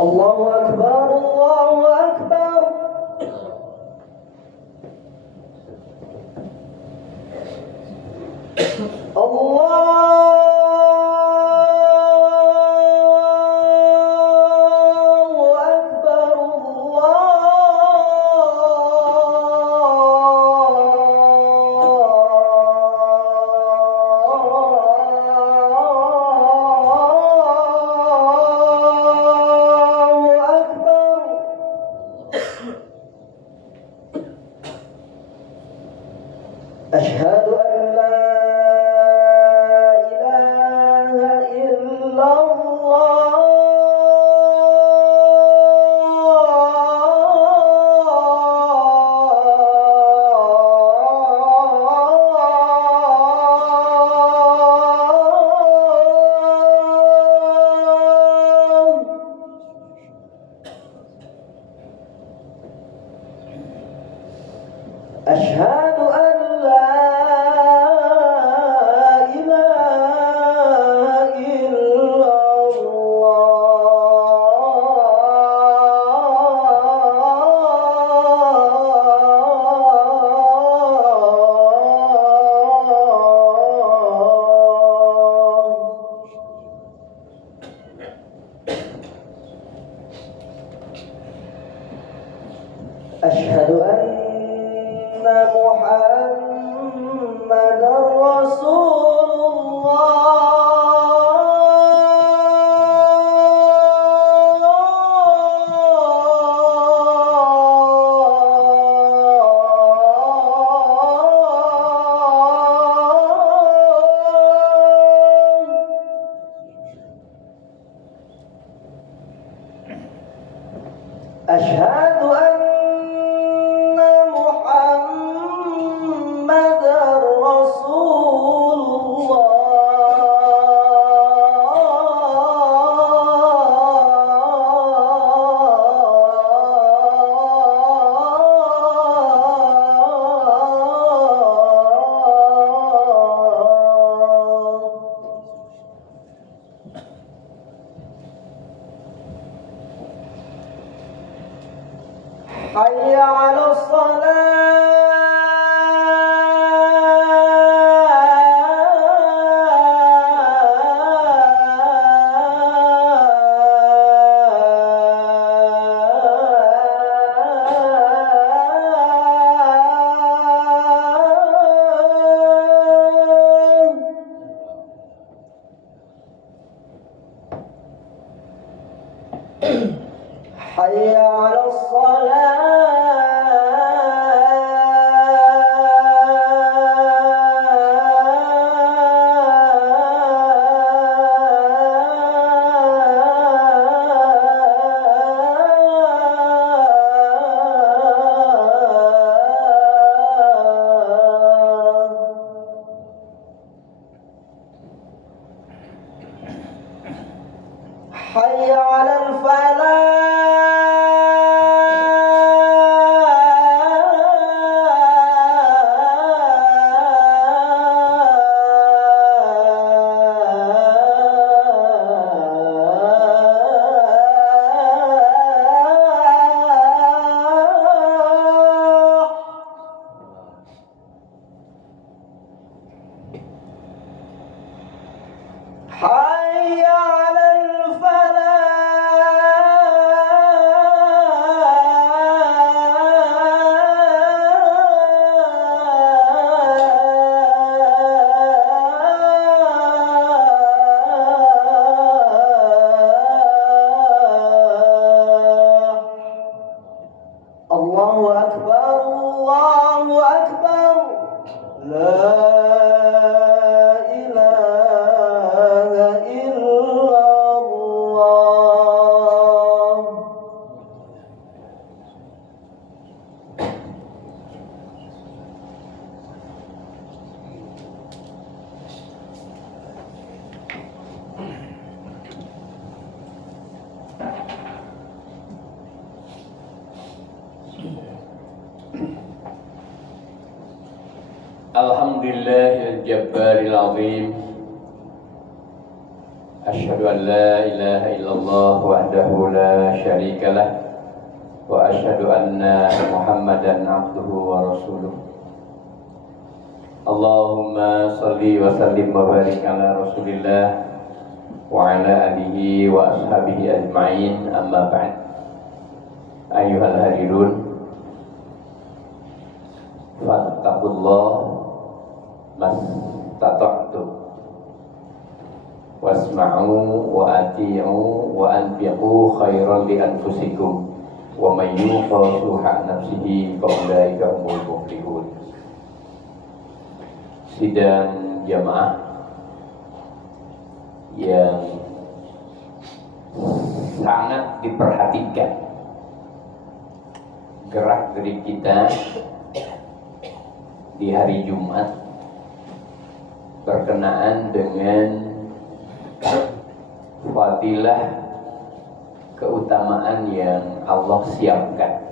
Allahu Akbar, Allahu Akbar. أشهد أن لا إله إلا الله. أشهد أن لا إله إلا الله. أشهد أن محمد رسول الله. أشهد أن محمد رسول حي على حي على حي على الفلاح. حي على الله أكبر، الله أكبر. لا إله إلا الله. Alhamdulillah الجبار العظيم أشهد أن لا إله إلا الله وحده لا شريك له وأشهد أن محمدا عبده ورسوله اللهم صل وسلم وبارك على رسول الله وعلى آله وأصحابه أجمعين أما بعد أيها الحاضرون fattaqullah mastata'tum wasma'u wa ati'u wa anfiqu khairan li anfusikum wa may yuqa shuha nafsihi fa ulaika humul muflihun. Sidang jamaah yang sangat diperhatikan gerak-gerik kita di hari Jumat berkenaan dengan fadilah keutamaan yang Allah siapkan.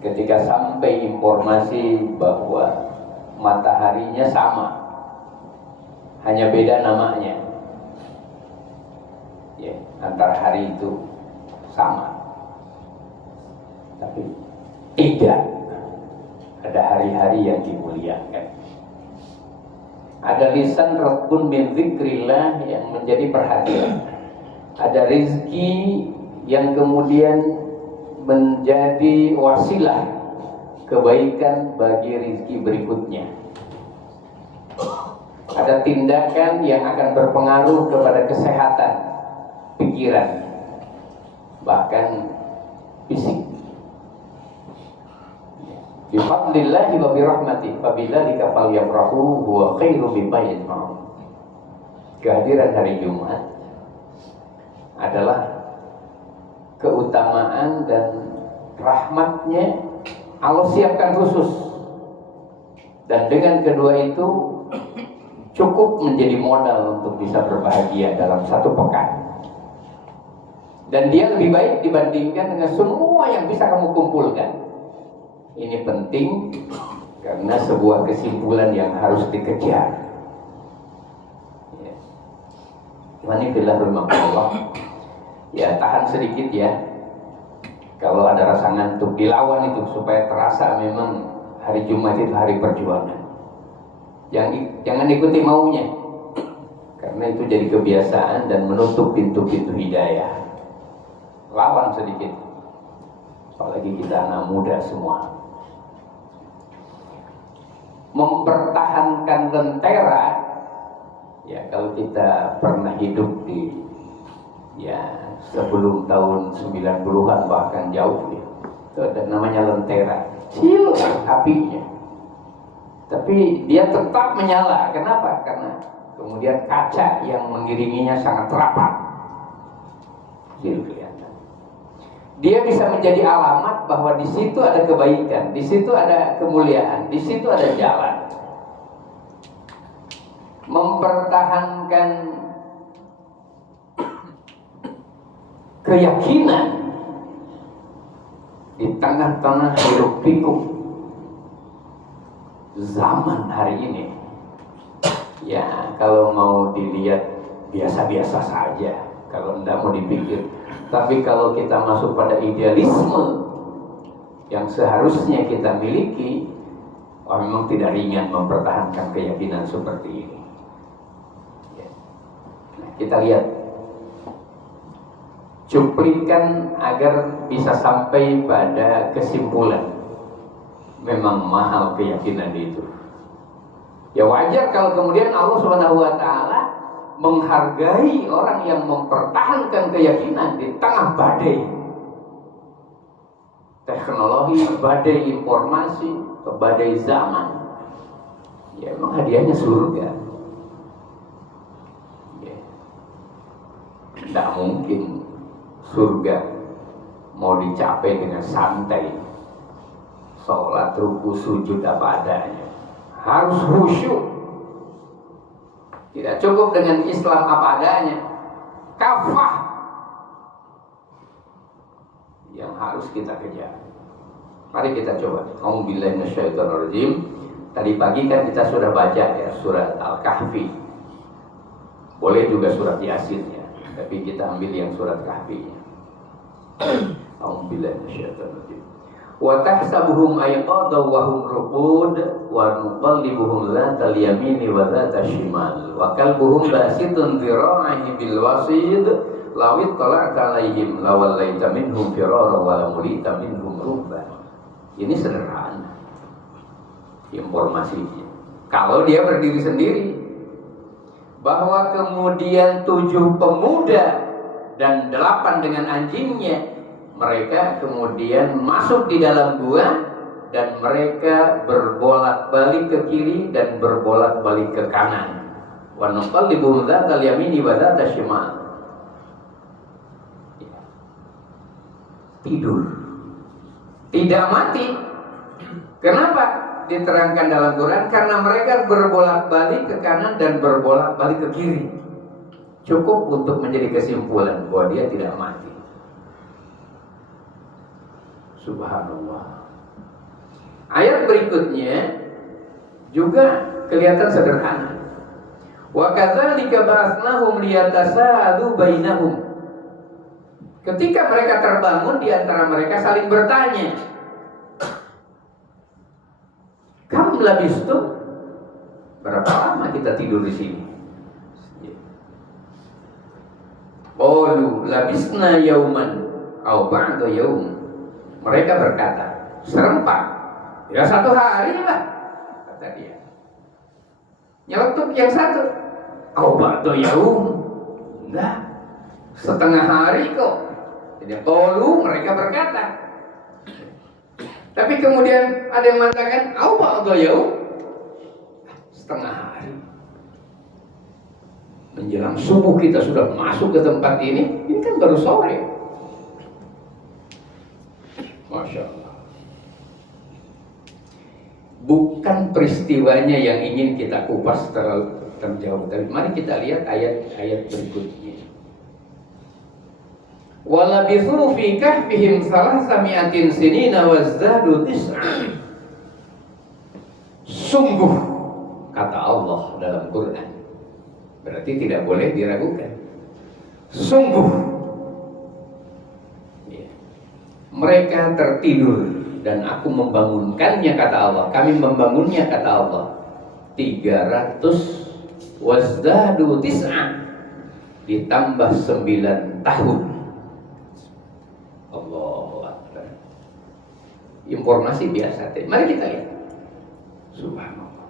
Ketika sampai informasi bahwa mataharinya sama, hanya beda namanya, ya, antara hari itu sama, tapi tidak ada hari-hari yang dimuliakan. Ada lisan rabbun min dzikrillah yang menjadi perhatian. Ada rezeki yang kemudian menjadi wasilah kebaikan bagi rezeki berikutnya. Ada tindakan yang akan berpengaruh kepada kesehatan pikiran, bahkan fisik. Bifadlillahi wa birahmatihi fabidzalika falyafrahu huwa khairum mimma yajma'un. Kehadiran hari Jumat adalah keutamaan dan rahmatnya Allah siapkan khusus, dan dengan kedua itu cukup menjadi modal untuk bisa berbahagia dalam satu pekan. Dan dia lebih baik dibandingkan dengan semua yang bisa kamu kumpulkan. Ini penting karena sebuah kesimpulan yang harus dikejar. Ini billah rahmatullah. Ya, tahan sedikit ya. Kalau ada rasa ngantuk, dilawan itu supaya terasa memang hari Jumat itu hari perjuangan. Jangan ikuti maunya, karena itu jadi kebiasaan dan menutup pintu-pintu hidayah. Lawan sedikit, apalagi kita anak muda semua. Mempertahankan lentera, ya kalau kita pernah hidup di sebelum tahun 90-an bahkan jauh ya, itu ada namanya lentera, kecil apinya, tapi dia tetap menyala. Kenapa? Karena kemudian kaca yang mengiringinya sangat rapat, kecil kelihatan. Dia bisa menjadi alamat bahwa di situ ada kebaikan, di situ ada kemuliaan, di situ ada jalan. Mempertahankan keyakinan di tengah-tengah hiruk-pikuk zaman hari ini, ya kalau mau dilihat biasa-biasa saja, kalau tidak mau dipikir. Tapi kalau kita masuk pada idealisme yang seharusnya kita miliki, memang tidak ringan mempertahankan keyakinan seperti ini. Nah, kita lihat cuplikan agar bisa sampai pada kesimpulan. Memang mahal keyakinan itu. Ya wajar kalau kemudian Allah SWT menghargai orang yang mempertahankan keyakinan di tengah badai teknologi, badai informasi, badai zaman. Ya memang hadiahnya surga. Ya. Tidak mungkin surga mau dicapai dengan santai, sholat, ruku, sujud apa adanya. Harus khusyuk. Tidak cukup dengan Islam apa adanya, kafah yang harus kita kejar. Mari kita coba. A'udzubillahi minasyaitonir rajim. Tadi pagi kan kita sudah baca ya surat Al-Kahfi. Boleh juga surat Yasin ya, tapi kita ambil yang surat Kahfi. A'udzubillahi minasyaitonir rajim. Wa tahsabuhum ayqadha wa hum ruqud wa nuqallibuhum dhatal yamini wa dhatal shimal wa kalbuhum basitun dhira'ihi bil wasid law ittala'ta 'alaihim lawallaita minhum firara wa lamulita minhum rubba. Ini sederhana informasinya. Kalau dia berdiri sendiri, bahwa kemudian 7 pemuda dan 8 dengan anjingnya, mereka kemudian masuk di dalam gua dan mereka berbolak-balik ke kiri dan berbolak-balik ke kanan. Wa nuqallibuhum dzatal yamini wa dzatal shimal. Tidur. Tidak mati. Kenapa? Diterangkan dalam Quran, karena mereka berbolak-balik ke kanan dan berbolak-balik ke kiri. Cukup untuk menjadi kesimpulan bahwa dia tidak mati. Subhanallah. Ayat berikutnya juga kelihatan sederhana. Wa kadzalika ba'atsnahum liyatasaalu bainahum. Ketika mereka terbangun, di antara mereka saling bertanya, "Kam labistum?" Berapa lama kita tidur di sini? Qalu labisna yauman aw ba'da yaum. Mereka berkata, serempak, ya 1 hari lah, kata dia. Nyeletuk yang satu, aw ba'da yaum. Enggak, setengah hari kok. Jadi qalu, mereka berkata. Tapi kemudian ada yang mengatakan aw ba'da yaum, setengah hari. Menjelang subuh kita sudah masuk ke tempat ini kan baru sore. Masya Allah. Bukan peristiwanya yang ingin kita kupas terlalu terjauh, tapi mari kita lihat ayat-ayat berikutnya. Walabithu fi kahfihim salasami'atin sinina wazdadu tis'an. Sungguh, kata Allah dalam Quran, berarti tidak boleh diragukan. Sungguh ya, mereka tertidur dan aku membangunkannya, kata Allah. Kami membangunnya, kata Allah. 300 wazdadu tis'an, ditambah 9 tahun. Allahu Akbar. Informasi biasa. Mari kita lihat. Subhanallah.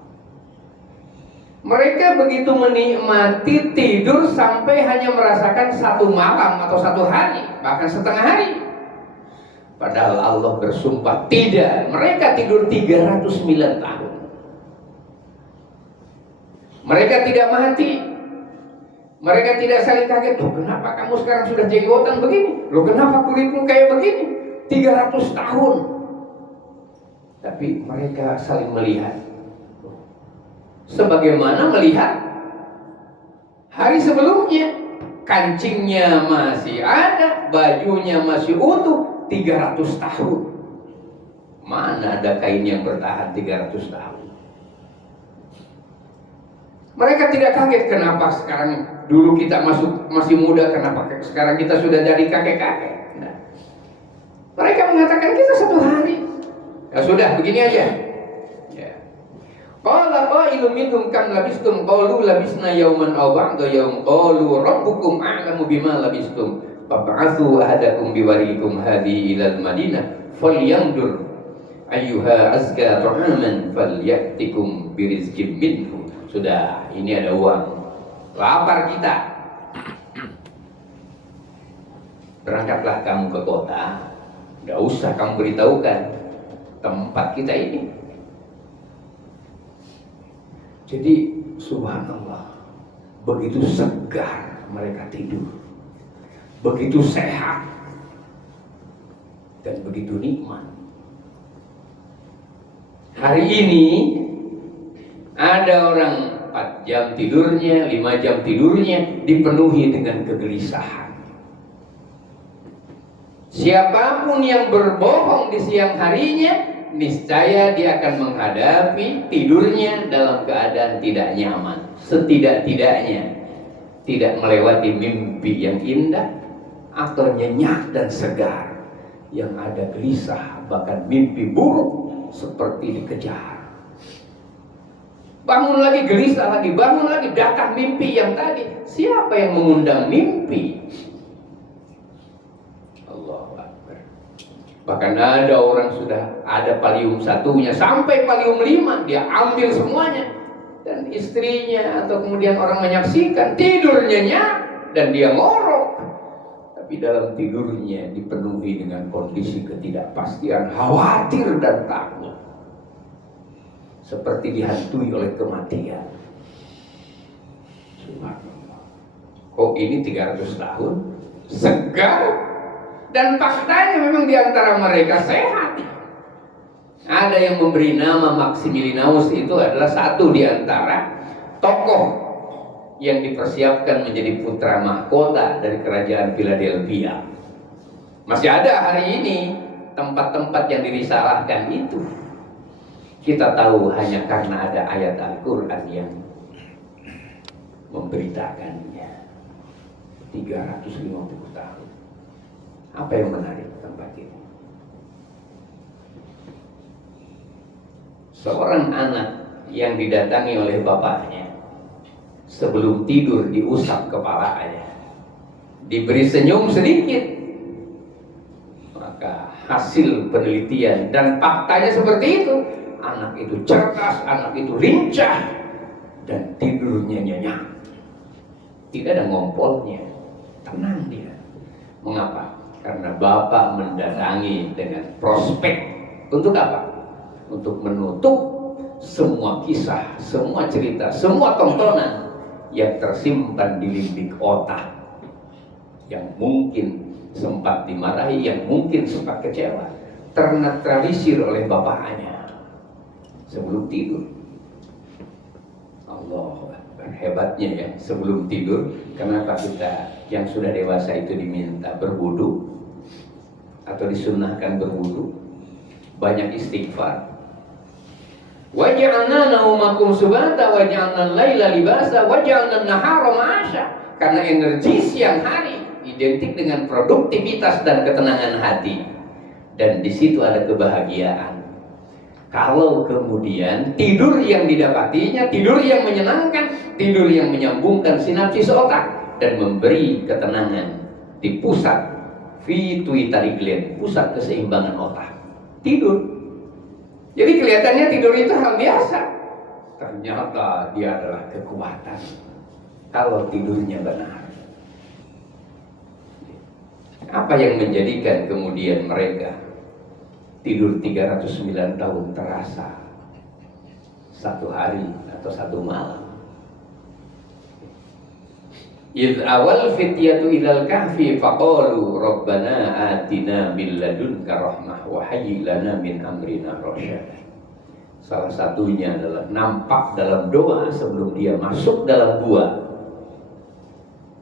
Mereka begitu menikmati tidur sampai hanya merasakan 1 malam atau 1 hari, bahkan setengah hari. Padahal Allah bersumpah tidak, mereka tidur 309 tahun. Mereka tidak mati. Mereka tidak saling kaget. Loh, kenapa kamu sekarang sudah jenggotan begini? Loh, kenapa kulitmu kayak begini? 300 tahun. Tapi mereka saling melihat. Sebagaimana melihat hari sebelumnya, kancingnya masih ada, bajunya masih utuh, 300 tahun. Mana ada kain yang bertahan 300 tahun? Mereka tidak kaget kenapa sekarang, dulu kita masih muda, kenapa sekarang kita sudah jadi kakek-kakek. Nah, mereka mengatakan kita 1 hari. Ya sudah, begini aja. Qala qailun minhum kam labistum qalu labisna yawman aw ba'da yawm qalu rabbukum a'lamu bima labistum fab'athu ahadakum biwarikum hadhihi ila al-madinah falyandur ayyuha azka ta'aman falyatikum birizqin minhu. Sudah, ini ada uang. Lapar kita. Berangkatlah kamu ke kota. Enggak usah kamu beritahukan tempat kita ini. Jadi subhanallah, begitu segar mereka tidur, begitu sehat dan begitu nikmat. Hari ini ada orang 4 jam tidurnya, 5 jam tidurnya dipenuhi dengan kegelisahan. Siapapun yang berbohong di siang harinya, niscaya dia akan menghadapi tidurnya dalam keadaan tidak nyaman. Setidak-tidaknya tidak melewati mimpi yang indah atau nyenyak dan segar. Yang ada gelisah, bahkan mimpi buruk seperti dikejar. Bangun lagi gelisah lagi, bangun lagi datang mimpi yang tadi. Siapa yang mengundang mimpi? Allahu Akbar. Bahkan ada orang sudah ada palium satunya sampai palium 5 dia ambil semuanya. Dan istrinya atau kemudian orang menyaksikan tidur nyenyak dan dia ngorok. Tapi dalam tidurnya dipenuhi dengan kondisi ketidakpastian, khawatir dan takut. Seperti dihantui oleh kematian. Subhanallah. Kok ini 300 tahun? Segar. Dan faktanya memang diantara mereka sehat. Ada yang memberi nama Maximilianus, itu adalah satu diantara tokoh yang dipersiapkan menjadi putra mahkota dari kerajaan Philadelphia. Masih ada hari ini tempat-tempat yang dirisalahkan itu. Kita tahu hanya karena ada ayat Al-Quran yang memberitakannya. 350 tahun. Apa yang menarik tempat ini? Seorang anak yang didatangi oleh bapaknya, sebelum tidur diusap kepalanya, diberi senyum sedikit, maka hasil penelitian dan faktanya seperti itu. Anak itu cerdas, anak itu lincah, dan tidurnya nyenyak. Tidak ada ngompolnya, tenang dia. Mengapa? Karena bapak mendatangi dengan prospek. Untuk apa? Untuk menutup semua kisah, semua cerita, semua tontonan yang tersimpan di limbik otak, yang mungkin sempat dimarahi, yang mungkin sempat kecewa, ternetralisir oleh bapaknya sebelum tidur. Allah, hebatnya ya, sebelum tidur. Kenapa kita yang sudah dewasa itu diminta berwudu atau disunnahkan berwudu, banyak istighfar. Waj'alna naumakum subata waj'alna al-laila libasa waj'alna an-nahara ma'asha. Karena energi siang hari identik dengan produktivitas dan ketenangan hati, dan di situ ada kebahagiaan. Kalau kemudian tidur yang didapatinya tidur yang menyenangkan, tidur yang menyambungkan sinapsis otak dan memberi ketenangan di pusat pituitary gland, pusat keseimbangan otak, tidur. Jadi kelihatannya tidur itu hal biasa, ternyata dia adalah kekuatan kalau tidurnya benar. Apa yang menjadikan kemudian mereka tidur 309 tahun terasa satu hari atau satu malam? Idh awal fityatu ilal kahfi faqalu rabbana atina min ladunka rahmah wa hayyi lana min amrina rasyada. Salah satunya adalah nampak dalam doa sebelum dia masuk dalam gua,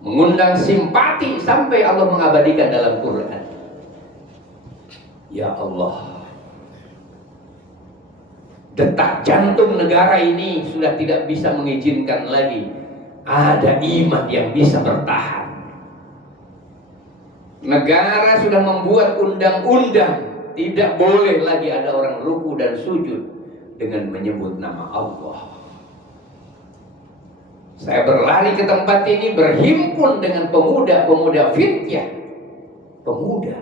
mengundang simpati sampai Allah mengabadikan dalam Quran. Ya Allah, detak jantung negara ini sudah tidak bisa mengizinkan lagi ada iman yang bisa bertahan. Negara sudah membuat undang-undang tidak boleh lagi ada orang ruku dan sujud dengan menyebut nama Allah. Saya berlari ke tempat ini berhimpun dengan pemuda-pemuda fityah, pemuda,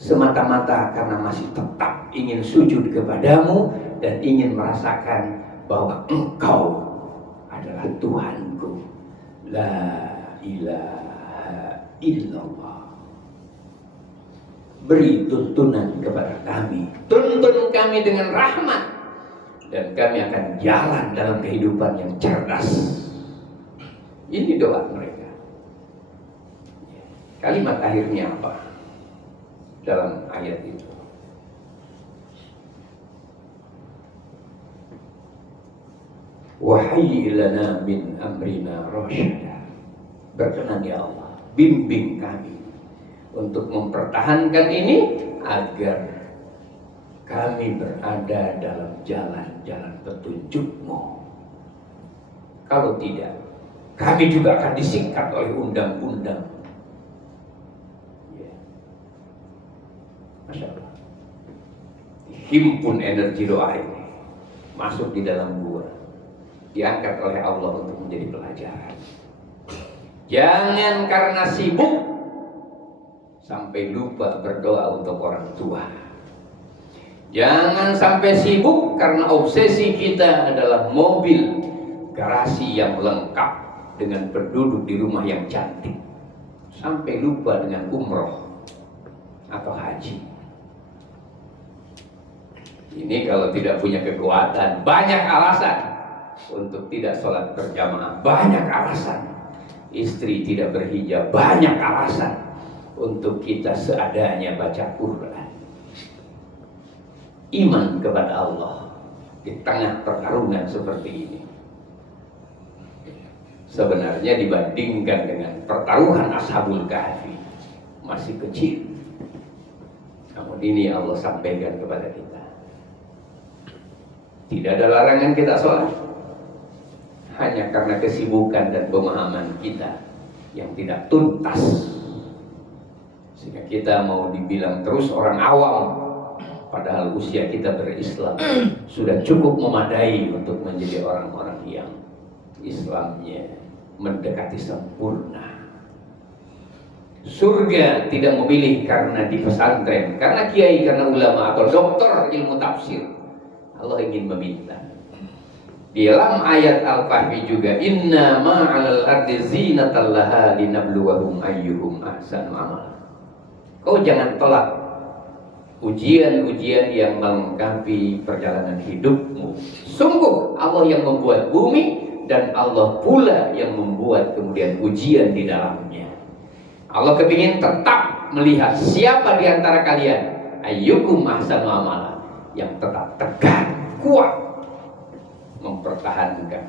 semata-mata karena masih tetap ingin sujud kepadamu dan ingin merasakan bahwa Engkau adalah Tuhanku, la ilaha illallah. Beri tuntunan kepada kami, tuntun kami dengan rahmat, dan kami akan jalan dalam kehidupan yang cerdas. Ini doa mereka. Kalimat akhirnya apa dalam ayat itu? Wahyi lana min amrina rasyada. Berkenan ya Allah, bimbing kami untuk mempertahankan ini agar kami berada dalam jalan-jalan petunjuk-Mu. Kalau tidak, kami juga akan disingkat oleh undang-undang. Ya. Masya Allah. Himpun energi doa ini, masuk di dalam gua, diangkat oleh Allah untuk menjadi pelajaran. Jangan karena sibuk sampai lupa berdoa untuk orang tua. Jangan sampai sibuk karena obsesi kita adalah mobil garasi yang lengkap dengan penduduk di rumah yang cantik, sampai lupa dengan umroh atau haji. Ini kalau tidak punya kekuatan, banyak alasan untuk tidak sholat berjamaah, banyak alasan. Istri tidak berhijab, banyak alasan untuk kita seadanya baca Quran. Iman kepada Allah di tengah pertarungan seperti ini, sebenarnya dibandingkan dengan pertaruhan Ashabul Kahfi masih kecil. Namun ini Allah sampaikan kepada kita. Tidak ada larangan kita sholat, hanya karena kesibukan dan pemahaman kita yang tidak tuntas, sehingga kita mau dibilang terus orang awam, padahal usia kita berislam sudah cukup memadai untuk menjadi orang-orang yang Islamnya mendekati sempurna. Surga tidak memilih karena di pesantren, karena kiai, karena ulama atau doktor ilmu tafsir. Allah ingin meminta. Di dalam ayat Al-Kahfi juga, inna ma'alal ardi zinatan laha linabluwahum ayyuhum ahsanu amala. Kau jangan tolak ujian-ujian yang melengkapi perjalanan hidupmu. Sungguh Allah yang membuat bumi, dan Allah pula yang membuat kemudian ujian di dalamnya. Allah kepingin tetap melihat siapa di antara kalian ayyukum ahsanu amala, yang tetap tegar, kuat, mempertahankan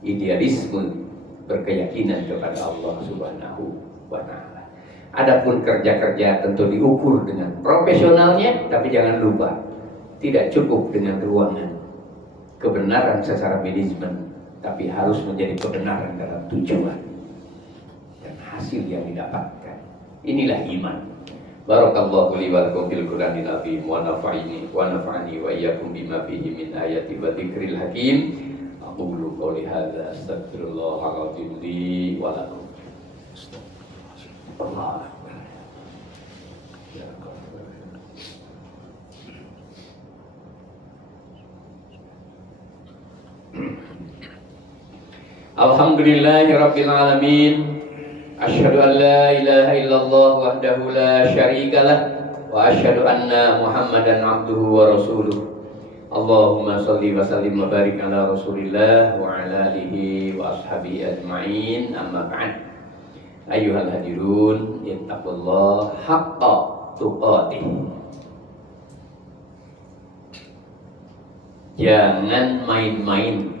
idealisme, berkeyakinan kepada Allah Subhanahu wa Ta'ala. Adapun kerja-kerja tentu diukur dengan profesionalnya, tapi jangan lupa tidak cukup dengan ruangan kebenaran secara manajemen, tapi harus menjadi kebenaran dalam tujuan dan hasil yang didapatkan. Inilah iman. Barakallahu li wa lakum fil Qur'anil azim wa nafa'ani wa iyyakum bima fihi min ayati wa dzikril hakim. Aqulu qouli hadza astaghfirullahal azim li wa lakum. Allah. Alhamdulillahirabbil alamin. Asyhadu an la ilaha illallah wahdahu la syarikalah wa asyhadu anna Muhammadan abduhu wa rasuluh. Allahumma shalli wa sallim wa barik ala Rasulillah wa ala alihi wa ashabihi ajma'in. Amma ba'd. Ayyuhal hadirun, ittaqullah haqqa tuqatih. Jangan main-main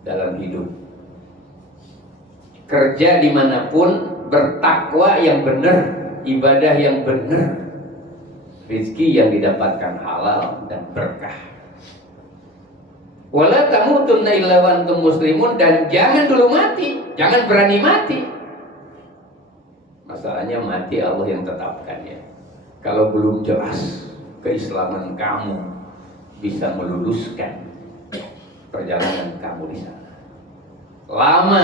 dalam hidup. Kerja dimanapun, bertakwa yang benar, ibadah yang benar, rezeki yang didapatkan halal dan berkah. Wala tamutunna illa wa antum muslimun, dan jangan dulu mati, jangan berani mati. Masalahnya mati Allah yang tetapkannya. Kalau belum jelas keislaman kamu bisa meluluskan perjalanan kamu di sana. Lama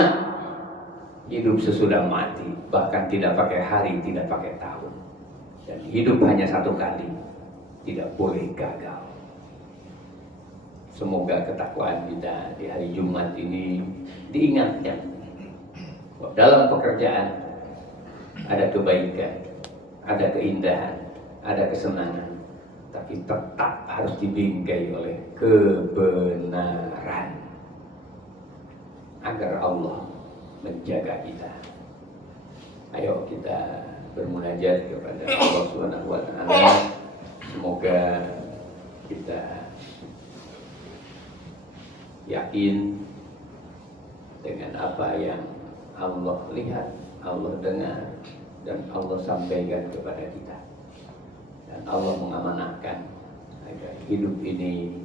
hidup sesudah mati, bahkan tidak pakai hari, tidak pakai tahun. Dan hidup hanya satu kali, tidak boleh gagal. Semoga ketakwaan kita di hari Jumat ini diingatkan bahwa dalam pekerjaan ada kebaikan, ada keindahan, ada kesenangan, tapi tetap harus dibingkai oleh kebenaran agar Allah menjaga kita. Ayo kita bermunajat kepada Allah Subhanahu wa Ta'ala. Semoga kita yakin dengan apa yang Allah lihat, Allah dengar, dan Allah sampaikan kepada kita. Dan Allah mengamanahkan agar hidup ini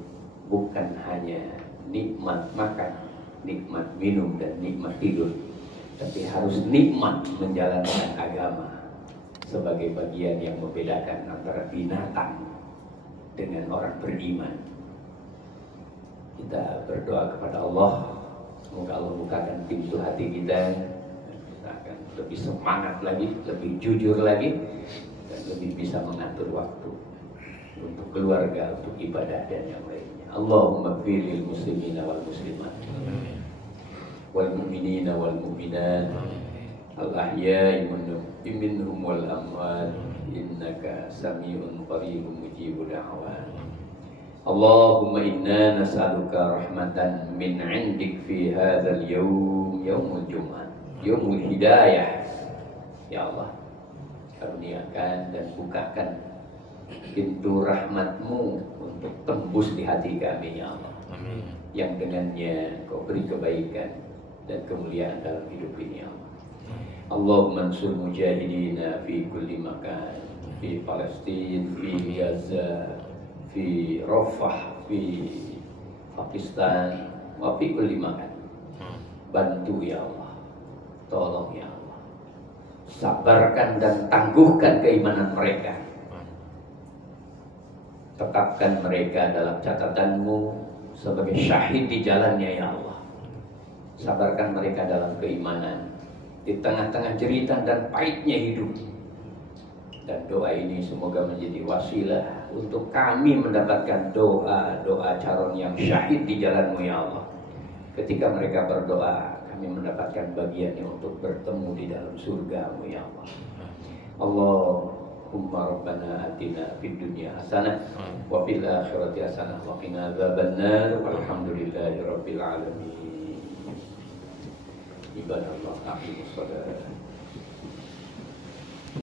bukan hanya nikmat makan, nikmat minum, dan nikmat tidur, tapi harus nikmat menjalankan agama sebagai bagian yang membedakan antara binatang dengan orang beriman. Kita berdoa kepada Allah, semoga Allah bukakan pintu hati kita, kita akan lebih semangat lagi, lebih jujur lagi, dan lebih bisa mengatur waktu untuk keluarga, untuk ibadah dan yang lainnya. Allahumma firil muslimina wal muslimat, wal mu'minina wal mu'minat, al ahya'i minhum wal amwat, innaka sami'un qaribun mujibud da'wat. Allahumma inna nas'aluka rahmatan min 'indik fi hadzal yawm, yaumul jum'ah, yaumul hidayah. Ya Allah, karuniakan dan bukakan pintu rahmat-Mu untuk tembus di hati kami, ya Allah. Amin. Yang dengannya Kau beri kebaikan dan kemuliaan dalam hidup ini, ya Allah. Allahumma ansur mujahidina fi kulli makan, fi Palestin, fi Gaza, fi Rafah, fi Pakistan, wa fi kulli makan. Bantu ya Allah, tolong ya Allah, sabarkan dan tangguhkan keimanan mereka, tetapkan mereka dalam catatan-Mu sebagai syahid di jalannya ya Allah. Sabarkan mereka dalam keimanan di tengah-tengah jeritan dan pahitnya hidup. Dan doa ini semoga menjadi wasilah untuk kami mendapatkan doa-doa calon yang syahid di jalan-Mu ya Allah. Ketika mereka berdoa, kami mendapatkan bagiannya untuk bertemu di dalam surga-Mu ya Allah. Allahumma rabbana atina fid dunya hasanah wa fil akhirati hasanah wa qina adzabannar, walhamdulillahi rabbil alamin. Ibadallah, aqimus shalah.